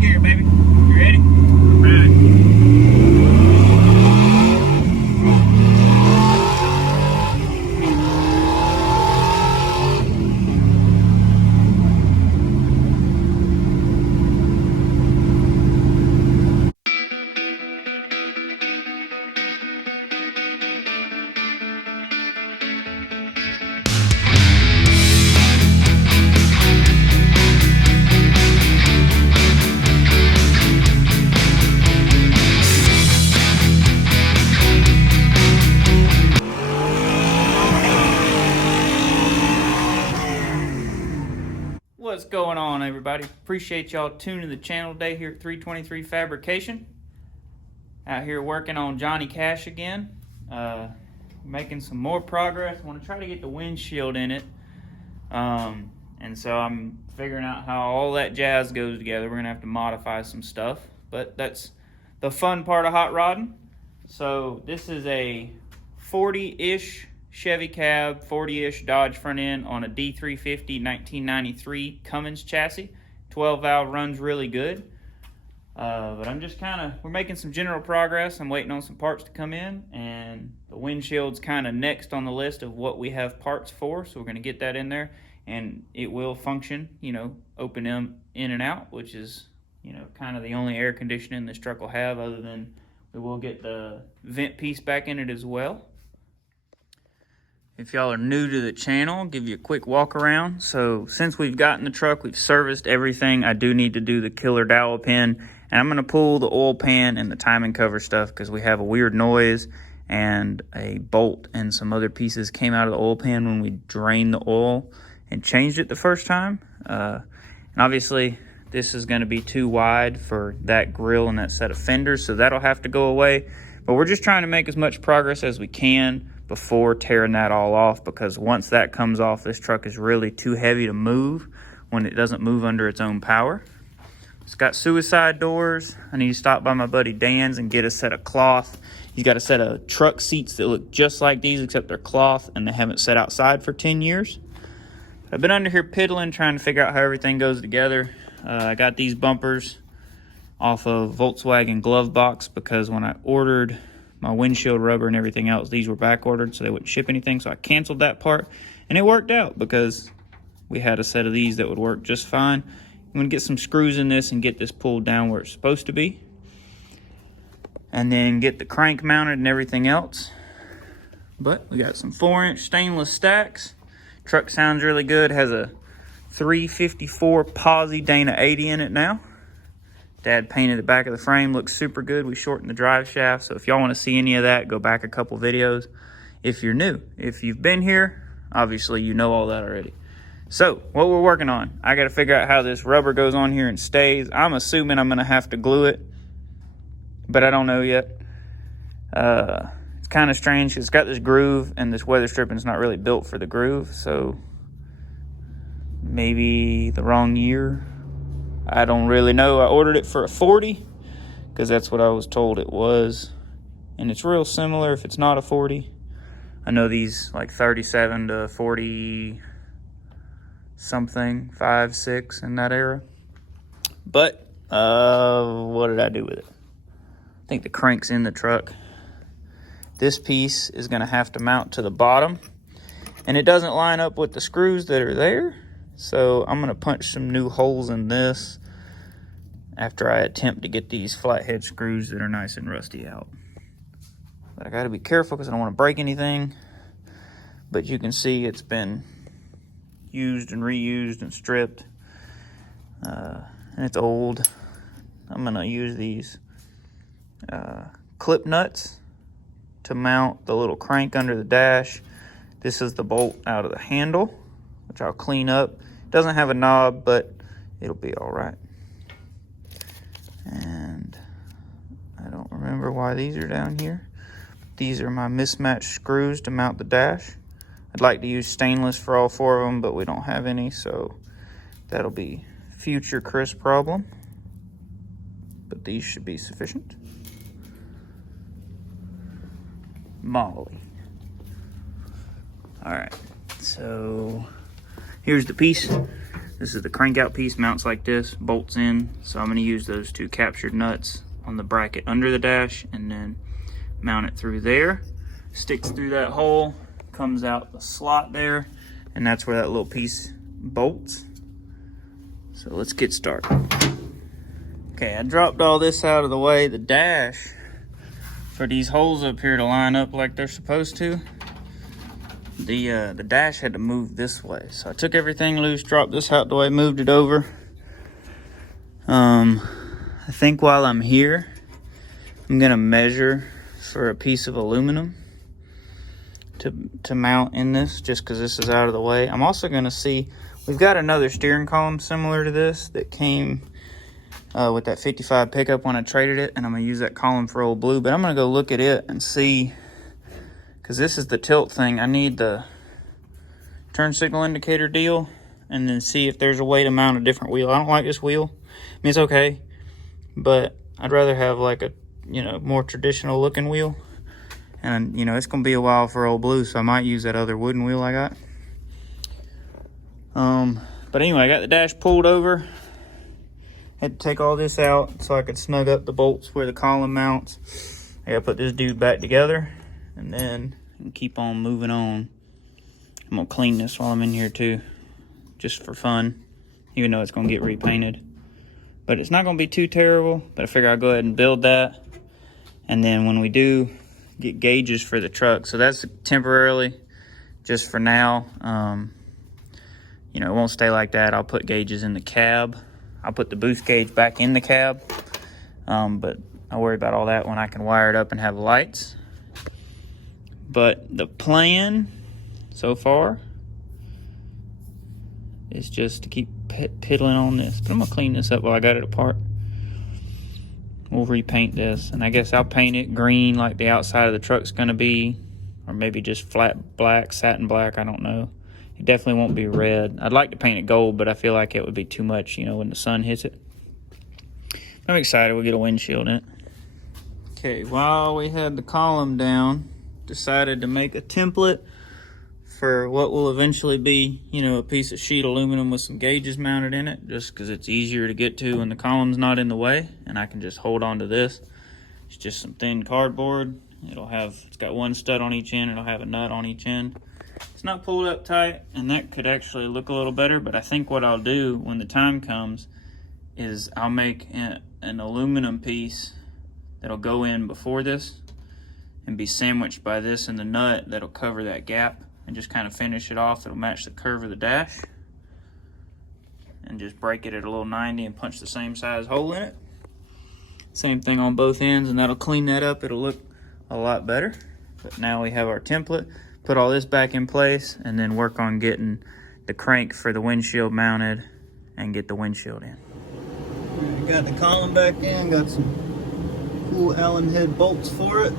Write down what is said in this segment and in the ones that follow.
gear, baby. You ready? Ready. What's going on, everybody? Appreciate y'all tuning the channel today here at 323 Fabrication. Out here working on Johnny Cash again. Making some more progress. I want to try to get the windshield in it. And so I'm figuring out how all that jazz goes together. We're going to have to modify some stuff. But that's the fun part of hot rodding. So this is a 40-ish Chevy cab, 40-ish Dodge front end on a D350 1993 Cummins chassis. 12 valve, runs really good. But I'm just we're making some general progress. I'm waiting on some parts to come in, and the windshield's kind of next on the list of what we have parts for. So we're going to get that in there, and it will function, open them in and out, which is, kind of the only air conditioning this truck will have, other than we will get the vent piece back in it as well. If y'all are new to the channel, I'll give you a quick walk around. So since we've gotten the truck, we've serviced everything. I do need to do the killer dowel pin, and I'm going to pull the oil pan and the timing cover stuff because we have a weird noise, and a bolt and some other pieces came out of the oil pan when we drained the oil and changed it the first time. And obviously this is going to be too wide for that grill and that set of fenders, so that'll have to go away. But we're just trying to make as much progress as we can before tearing that all off, because once that comes off, this truck is really too heavy to move when it doesn't move under its own power. It's got suicide doors. I need to stop by my buddy Dan's and get a set of cloth. He's got a set of truck seats that look just like these, except they're cloth and they haven't sat outside for 10 years. I've been under here piddling, trying to figure out how everything goes together. I got these bumpers off of Volkswagen glove box because when I ordered my windshield rubber and everything else, these were back ordered, so they wouldn't ship anything. So I canceled that part, and it worked out because we had a set of these that would work just fine. I'm going to get some screws in this and get this pulled down where it's supposed to be, and then get the crank mounted and everything else. But we got some 4-inch stainless stacks. Truck sounds really good. Has a 354 Posi Dana 80 in it now. Dad painted the back of the frame, looks super good. We shortened the drive shaft, so if y'all want to see any of that, go back a couple videos if you're new. If you've been here, obviously you know all that already. So what we're working on, I got to figure out how this rubber goes on here and stays. I'm assuming I'm going to have to glue it, but I don't know yet. It's kind of strange. It's got this groove, and this weather stripping is not really built for the groove, so maybe the wrong year. I don't really know. I ordered it for a 40 because that's what I was told it was. And it's real similar if it's not a 40. I know these like 37 to 40 something, 5, 6 in that era. But what did I do with it? I think the crank's in the truck. This piece is going to have to mount to the bottom. And it doesn't line up with the screws that are there. So I'm going to punch some new holes in this after I attempt to get these flathead screws that are nice and rusty out. But I got to be careful because I don't want to break anything. But you can see it's been used and reused and stripped. And it's old. I'm going to use these clip nuts to mount the little crank under the dash. This is the bolt out of the handle, which I'll clean up. Doesn't have a knob, but it'll be all right. And I don't remember why these are down here. These are my mismatched screws to mount the dash. I'd like to use stainless for all 4 of them, but we don't have any, so that'll be future Chris problem. But these should be sufficient. Molly. All right, so here's the piece. This is the crank out piece, mounts like this, bolts in. So I'm gonna use those two captured nuts on the bracket under the dash and then mount it through there. Sticks through that hole, comes out the slot there, and that's where that little piece bolts. So let's get started. Okay, I dropped all this out of the way. The dash, for these holes up here to line up like they're supposed to, the dash had to move this way. So I took everything loose, dropped this out the way, moved it over. I think while I'm here, I'm gonna measure for a piece of aluminum to mount in this, just because this is out of the way. I'm also gonna see, we've got another steering column similar to this that came with that 55 pickup when I traded it, and I'm gonna use that column for Old Blue, but I'm gonna go look at it and see, because this is the tilt thing. I need the turn signal indicator deal, and then see if there's a way to mount a different wheel. I don't like this wheel. I mean, it's okay, but I'd rather have like a, you know, more traditional looking wheel. And, you know, it's gonna be a while for Old Blue, so I might use that other wooden wheel I got. But anyway, I got the dash pulled over. Had to take all this out so I could snug up the bolts where the column mounts. I gotta put this dude back together, and then keep on moving on. I'm gonna clean this while I'm in here too, just for fun, even though it's gonna get repainted. But it's not gonna be too terrible, but I figure I'll go ahead and build that. And then when we do get gauges for the truck, so that's temporarily, just for now. You know, it won't stay like that. I'll put gauges in the cab. I'll put the boost gauge back in the cab, but I'll worry about all that when I can wire it up and have lights. But the plan so far is just to keep piddling on this. But I'm gonna clean this up while I got it apart. We'll repaint this, and I guess I'll paint it green like the outside of the truck's gonna be, or maybe just flat black, satin black, I don't know. It definitely won't be red. I'd like to paint it gold, but I feel like it would be too much, you know, when the sun hits it. I'm excited we'll get a windshield in it. Okay, while we had the column down, decided to make a template for what will eventually be, you know, a piece of sheet aluminum with some gauges mounted in it, just because it's easier to get to when the column's not in the way, and I can just hold on to this. It's just some thin cardboard. It's got one stud on each end. It'll have a nut on each end. It's not pulled up tight, and that could actually look a little better, but I think what I'll do when the time comes is I'll make an aluminum piece that'll go in before this and be sandwiched by this and the nut that'll cover that gap, and just kind of finish it off. It'll match the curve of the dash, and just break it at a little 90 and punch the same size hole in it. Same thing on both ends, and that'll clean that up. It'll look a lot better. But now we have our template. Put all this back in place, and then work on getting the crank for the windshield mounted and get the windshield in. Got the column back in, got some cool Allen head bolts for it,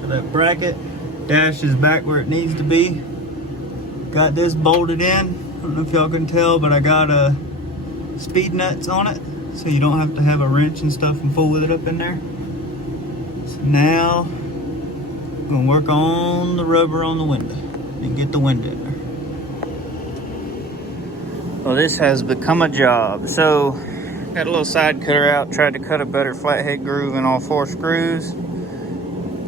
for that bracket. Dash is back where it needs to be. Got this bolted in. I don't know if y'all can tell, but I got speed nuts on it, so you don't have to have a wrench and stuff and fool with it up in there. So now I'm gonna work on the rubber on the window and get the window in there. Well, this has become a job. So got a little side cutter out, tried to cut a better flathead groove in all 4 screws.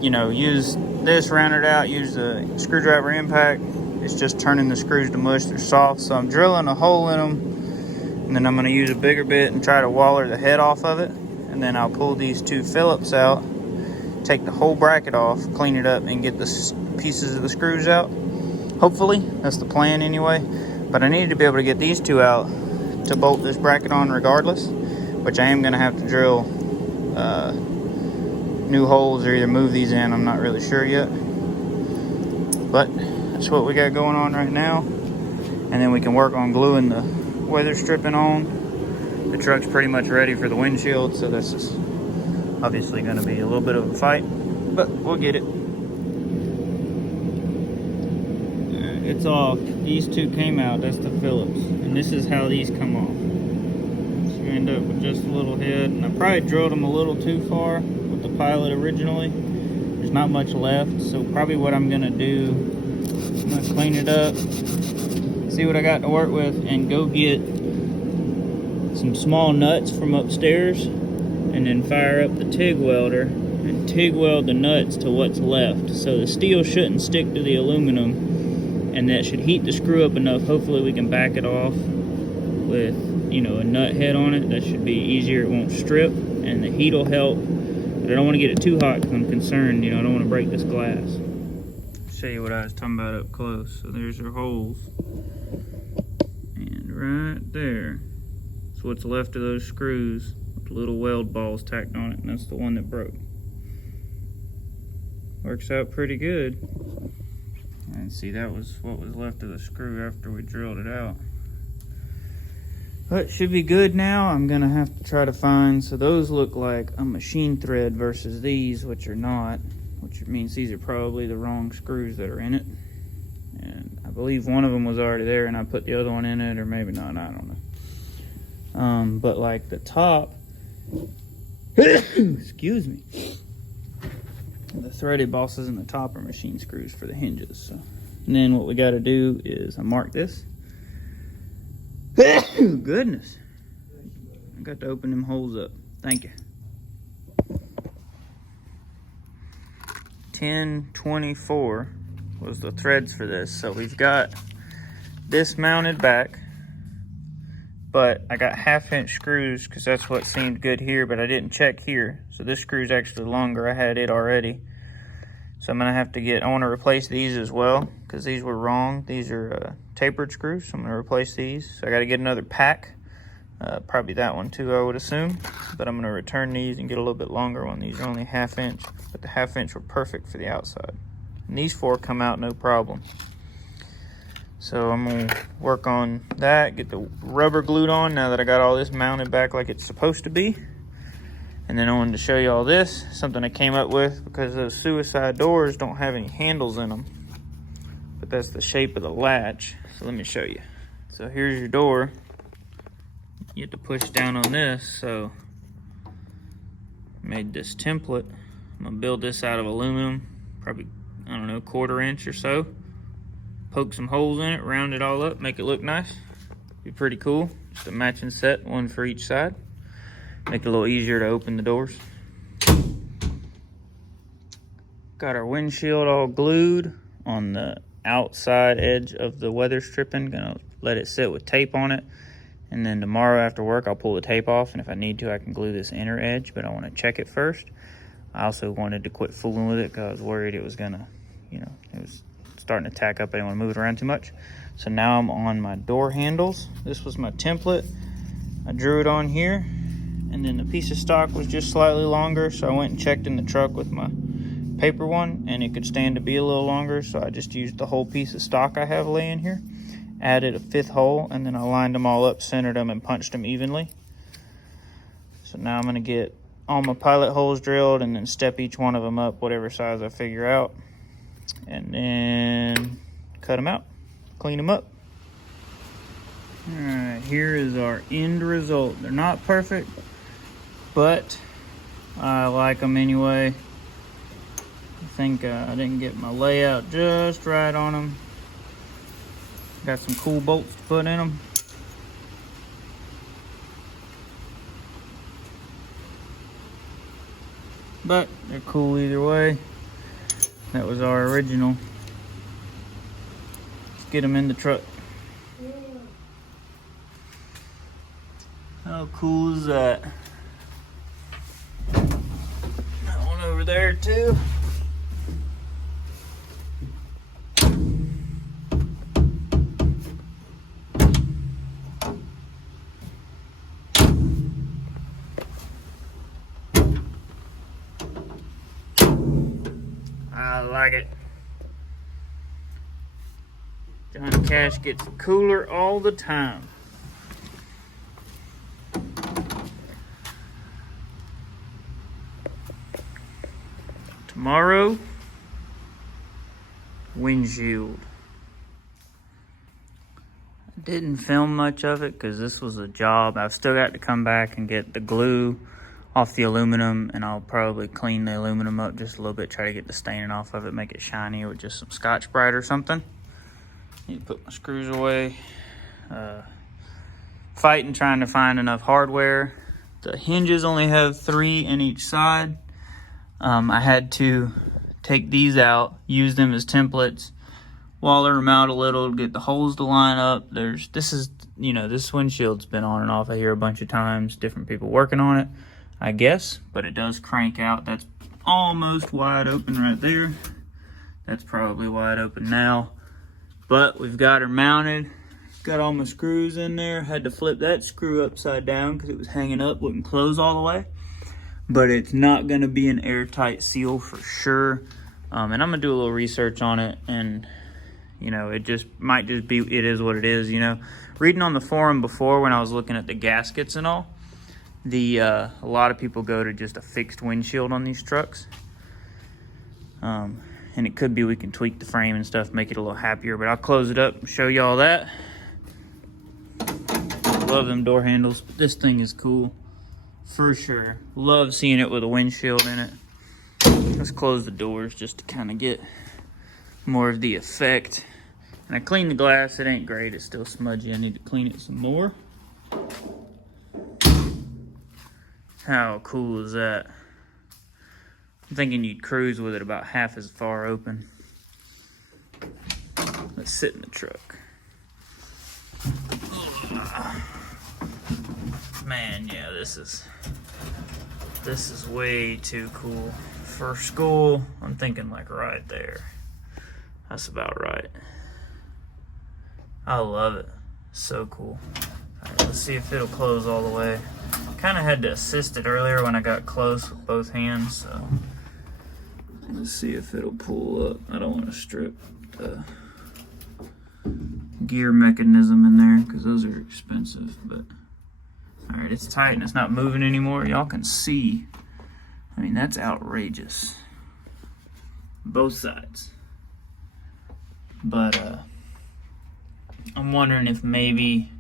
You know, use this, round it out, use the screwdriver impact. It's just turning the screws to mush. They're soft, so I'm drilling a hole in them, and then I'm going to use a bigger bit and try to waller the head off of it, and then I'll pull these 2 Phillips out, take the whole bracket off, clean it up, and get the pieces of the screws out. Hopefully, that's the plan anyway. But I needed to be able to get these 2 out to bolt this bracket on regardless, which I am going to have to drill new holes or either move these in. I'm not really sure yet, but that's what we got going on right now. And then we can work on gluing the weather stripping on. The truck's pretty much ready for the windshield, so this is obviously going to be a little bit of a fight, but we'll get it. It's off. These 2 came out. That's the Phillips, and this is how these come off. So you end up with just a little head, and I probably drilled them a little too far with the Pilot originally. There's not much left, so probably what I'm gonna do, I'm gonna clean it up, see what I got to work with, and go get some small nuts from upstairs and then fire up the TIG welder and TIG weld the nuts to what's left. So the steel shouldn't stick to the aluminum, and that should heat the screw up enough. Hopefully we can back it off with, you know, a nut head on it. That should be easier. It won't strip, and the heat will help. But I don't want to get it too hot because I'm concerned, you know, I don't want to break this glass. Show you what I was talking about up close. So there's your holes. And right there, that's what's left of those screws with little weld balls tacked on it, and that's the one that broke. Works out pretty good. And see, that was what was left of the screw after we drilled it out. But it should be good now. I'm gonna have to try to find, so those look like a machine thread versus these, which are not, which means these are probably the wrong screws that are in it. And I believe one of them was already there and I put the other one in it, or maybe not, I don't know. But like the top, excuse me, the threaded bosses in the top are machine screws for the hinges. So, and then what we gotta do is I mark this. Goodness, I got to open them holes up. Thank you. 1024 was the threads for this. So we've got this mounted back, but I got 1/2" screws because that's what seemed good here, but I didn't check here. So this screw's actually longer. I had it already. So I'm gonna have to I want to replace these as well because these were wrong. These are tapered screws, so I'm gonna replace these. So I gotta get another pack, probably that one too, I would assume. But I'm gonna return these and get a little bit longer one. These are only 1/2", but the 1/2" were perfect for the outside. And these 4 come out no problem. So I'm gonna work on that, get the rubber glued on now that I got all this mounted back like it's supposed to be. And then I wanted to show you all this, something I came up with because those suicide doors don't have any handles in them. But that's the shape of the latch. So let me show you. So here's your door. You have to push down on this. So I made this template. I'm gonna build this out of aluminum, probably, I don't know, 1/4 inch or so. Poke some holes in it, round it all up, make it look nice. Be pretty cool. Just a matching set, one for each side. Make it a little easier to open the doors. Got our windshield all glued on the outside edge of the weather stripping. Gonna let it sit with tape on it. And then tomorrow after work, I'll pull the tape off. And if I need to, I can glue this inner edge, but I wanna check it first. I also wanted to quit fooling with it because I was worried it was gonna, you know, it was starting to tack up. I didn't wanna move it around too much. So now I'm on my door handles. This was my template. I drew it on here. And then the piece of stock was just slightly longer, so I went and checked in the truck with my paper one, and it could stand to be a little longer, so I just used the whole piece of stock I have laying here, added a 5th hole, and then I lined them all up, centered them, and punched them evenly. So now I'm gonna get all my pilot holes drilled and then step each one of them up, whatever size I figure out, and then cut them out, clean them up. All right, here is our end result. They're not perfect, but I like them anyway. I think I didn't get my layout just right on them. Got some cool bolts to put in them. But they're cool either way. That was our original. Let's get them in the truck. How cool is that? That one over there too. I like it. Johnny Cash gets cooler all the time. Tomorrow, windshield. I didn't film much of it because this was a job. I've still got to come back and get the glue off the aluminum, and I'll probably clean the aluminum up just a little bit, try to get the staining off of it, make it shiny with just some Scotch-Brite or something. Need to put my screws away. fighting trying to find enough hardware. The hinges only have 3 in each side. I had to take these out, use them as templates, waller them out a little, get the holes to line up. This windshield's been on and off. I hear a bunch of times, different people working on it, I guess, but it does crank out. That's almost wide open right there. That's probably wide open now, but we've got her mounted. Got all my screws in there. Had to flip that screw upside down because it was hanging up, wouldn't close all the way. But it's not going to be an airtight seal for sure. And I'm going to do a little research on it, and it just might just be, it is what it is. Reading on the forum before when I was looking at the gaskets and all, a lot of people go to just a fixed windshield on these trucks. And it could be we can tweak the frame and stuff, make it a little happier, but I'll close it up and show you all that. Love them door handles. This thing is cool for sure. Love seeing it with a windshield in it. Let's close the doors just to kind of get more of the effect. And I cleaned the glass. It ain't great. It's still smudgy. I need to clean it some more. How cool is that? I'm thinking you'd cruise with it about half as far open. Let's sit in the truck. Man, yeah, this is way too cool for school. I'm thinking like right there. That's about right. I love it. So cool. All right, let's see if it'll close all the way. Kind of had to assist it earlier when I got close with both hands, so let's see if it'll pull up. I don't want to strip the gear mechanism in there because those are expensive, but all right, it's tight and it's not moving anymore. Y'all can see. I mean, that's outrageous. Both sides. But I'm wondering if maybe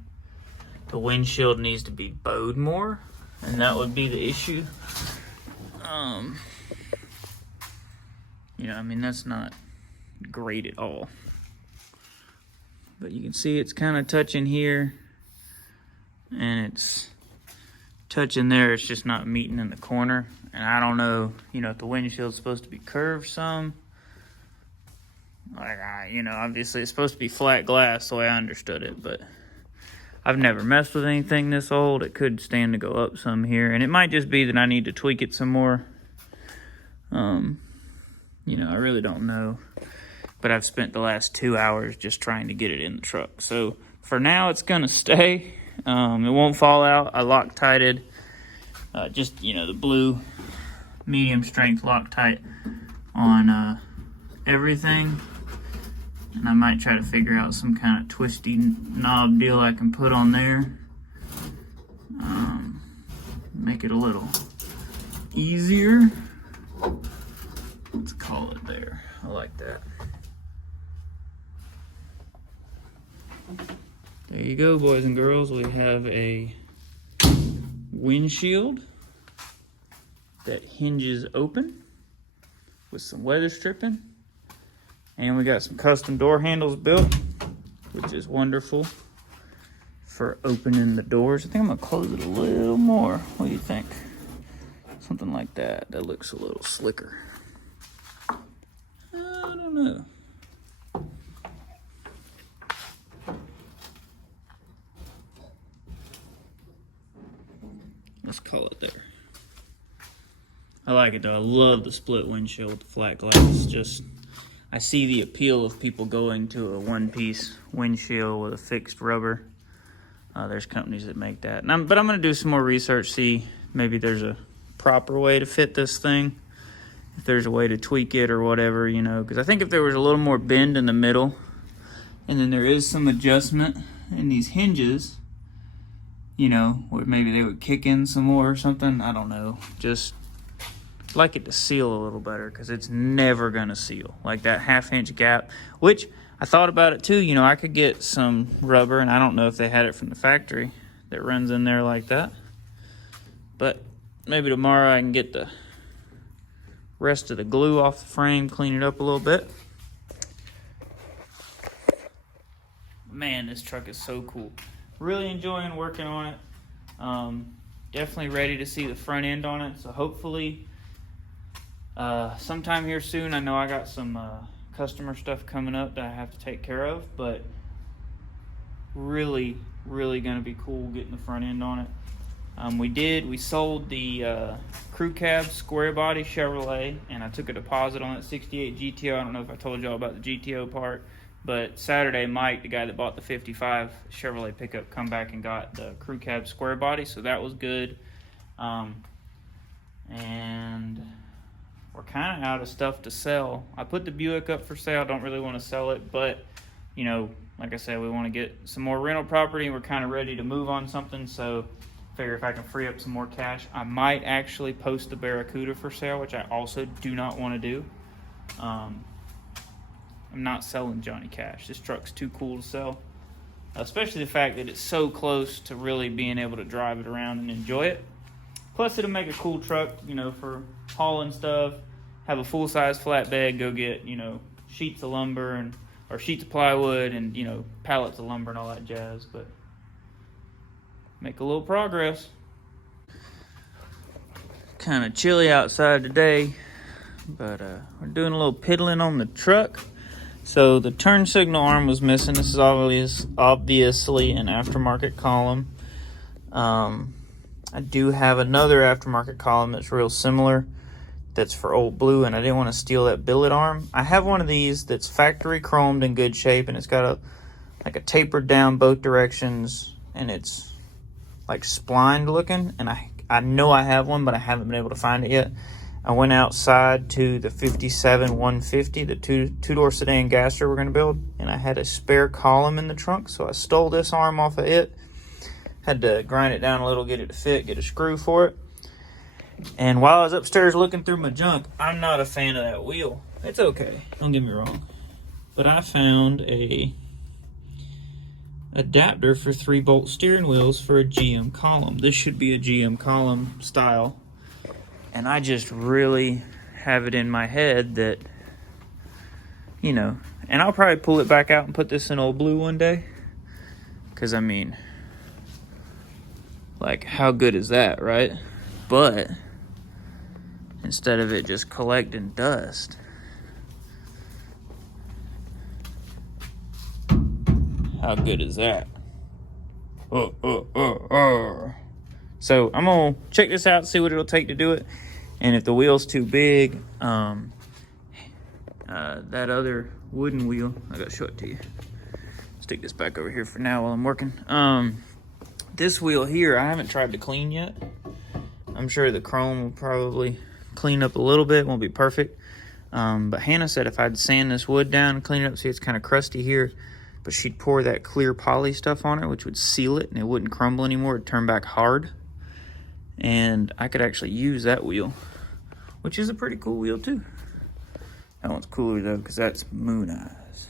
the windshield needs to be bowed more, and that would be the issue. I mean, that's not great at all. But you can see it's kind of touching here, and it's touching there. It's just not meeting in the corner. And I don't know, if the windshield's supposed to be curved some. Like, obviously it's supposed to be flat glass the way I understood it, but I've never messed with anything this old. It could stand to go up some here, and it might just be that I need to tweak it some more. I really don't know. But I've spent the last 2 hours just trying to get it in the truck. So for now, it's gonna stay. It won't fall out. I Loctited the blue medium strength Loctite on everything. And I might try to figure out some kind of twisty knob deal I can put on there. Make it a little easier. Let's call it there. I like that. There you go, boys and girls. We have a windshield that hinges open with some weather stripping. And we got some custom door handles built, which is wonderful for opening the doors. I think I'm gonna close it a little more. What do you think? Something like that. That looks a little slicker. I don't know. Let's call it there. I like it though. I love the split windshield with the flat glass. I see the appeal of people going to a one-piece windshield with a fixed rubber. There's companies that make that. But I'm going to do some more research, see maybe there's a proper way to fit this thing. If there's a way to tweak it or whatever, because I think if there was a little more bend in the middle, and then there is some adjustment in these hinges, where maybe they would kick in some more or something. I don't know. Just like it to seal a little better, because it's never going to seal. Like that half-inch gap, which I thought about it too. I could get some rubber, and I don't know if they had it from the factory that runs in there like that. But maybe tomorrow I can get the rest of the glue off the frame, clean it up a little bit. Man, this truck is so cool. really enjoying working on it. Definitely ready to see the front end on it. So hopefully sometime here soon. I know I got some customer stuff coming up that I have to take care of, but really gonna be cool getting the front end on it. We sold the crew cab square body Chevrolet, and I took a deposit on that 68 GTO. I don't know if I told y'all about the GTO part, but Saturday Mike, the guy that bought the 55 Chevrolet pickup, come back and got the crew cab square body, so that was good. And we're kind of out of stuff to sell. I put the Buick up for sale. I don't really want to sell it, but you know, like I said, we want to get some more rental property, and we're kind of ready to move on something, so figure if I can free up some more cash, I might actually post the Barracuda for sale, which I also do not want to do. I'm not selling Johnny Cash. This truck's too cool to sell, especially the fact that it's so close to really being able to drive it around and enjoy it. Plus, it'll make a cool truck, you know, for hauling stuff. Have a full-size flatbed, go get, you know, sheets of lumber or sheets of plywood and, you know, pallets of lumber and all that jazz. But make a little progress. Kind of chilly outside today, but we're doing a little piddling on the truck. So the turn signal arm was missing. This is obviously an aftermarket column. I do have another aftermarket column that's real similar, that's for Old Blue, and I didn't want to steal that billet arm. I have one of these that's factory chromed in good shape, and it's got a tapered down both directions, and it's like splined looking, and I know I have one, but I haven't been able to find it yet. I went outside to the 57 150, the two-door sedan gasser we're going to build, and I had a spare column in the trunk, so I stole this arm off of it. Had to grind it down a little, get it to fit, get a screw for it. And while I was upstairs looking through my junk, I'm not a fan of that wheel. It's okay, don't get me wrong. But I found a adapter for 3-bolt steering wheels for a GM column. This should be a GM column style. And I just really have it in my head that, you know, and I'll probably pull it back out and put this in Old Blue one day. Because, I mean, like, how good is that, right? But instead of it just collecting dust, how good is that? So I'm gonna check this out, see what it'll take to do it, and if the wheel's too big, that other wooden wheel, I gotta show it to you. Stick this back over here for now while I'm working. This wheel here, I haven't tried to clean yet. I'm sure the chrome will probably clean up a little bit, won't be perfect. But Hannah said if I'd sand this wood down and clean it up, see it's kind of crusty here, but she'd pour that clear poly stuff on it, which would seal it and it wouldn't crumble anymore. It'd turn back hard. And I could actually use that wheel, which is a pretty cool wheel too. That one's cooler though, because that's mooneyes.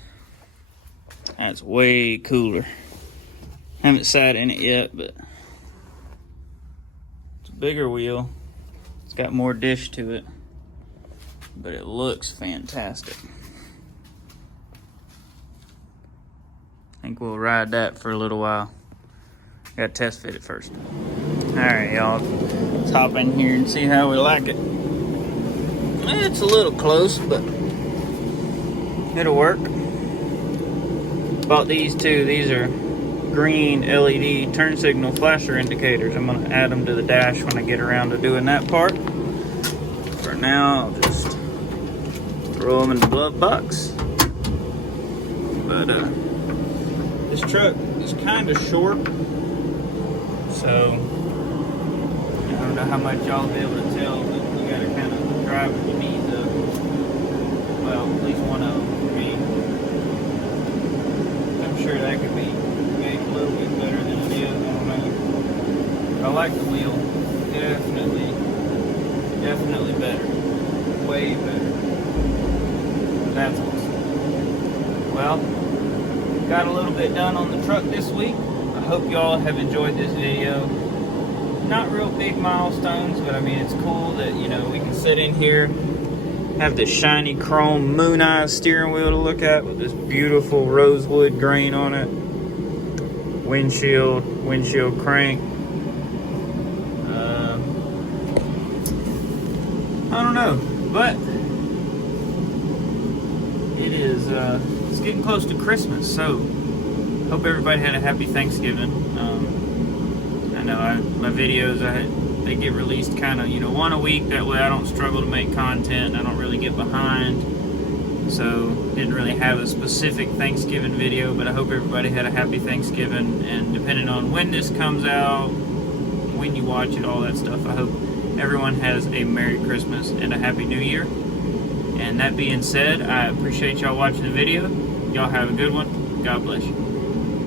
That's way cooler. Haven't sat in it yet, but it's a bigger wheel. It's got more dish to it, but it looks fantastic. I think we'll ride that for a little while. Gotta test fit it first. Alright, y'all. Let's hop in here and see how we like it. It's a little close, but it'll work. Bought these two. These are green LED turn signal flasher indicators. I'm going to add them to the dash when I get around to doing that part. For now, I'll just throw them in the glove box. But this truck is kind of short, so I don't know how much y'all will be able to tell, but you got to kind of drive with your knees up. Well, at least one of them for me. I'm sure that could be made a little bit better than it is. I don't know. I like the wheel. Definitely better. Way better. That's awesome. Well, got a little bit done on the truck this week. I hope y'all have enjoyed this video. Not real big milestones, but I mean, it's cool that, you know, we can sit in here, have this shiny chrome mooneyes steering wheel to look at with this beautiful rosewood grain on it. windshield crank. I don't know, but it is it's getting close to Christmas, so hope everybody had a happy Thanksgiving. I know my videos they get released kind of, you know, one a week. That way I don't struggle to make content. I don't really get behind. So didn't really have a specific Thanksgiving video, but I hope everybody had a happy Thanksgiving. And depending on when this comes out, when you watch it, all that stuff, I hope everyone has a Merry Christmas and a Happy New Year. And that being said, I appreciate y'all watching the video. Y'all have a good one. God bless you.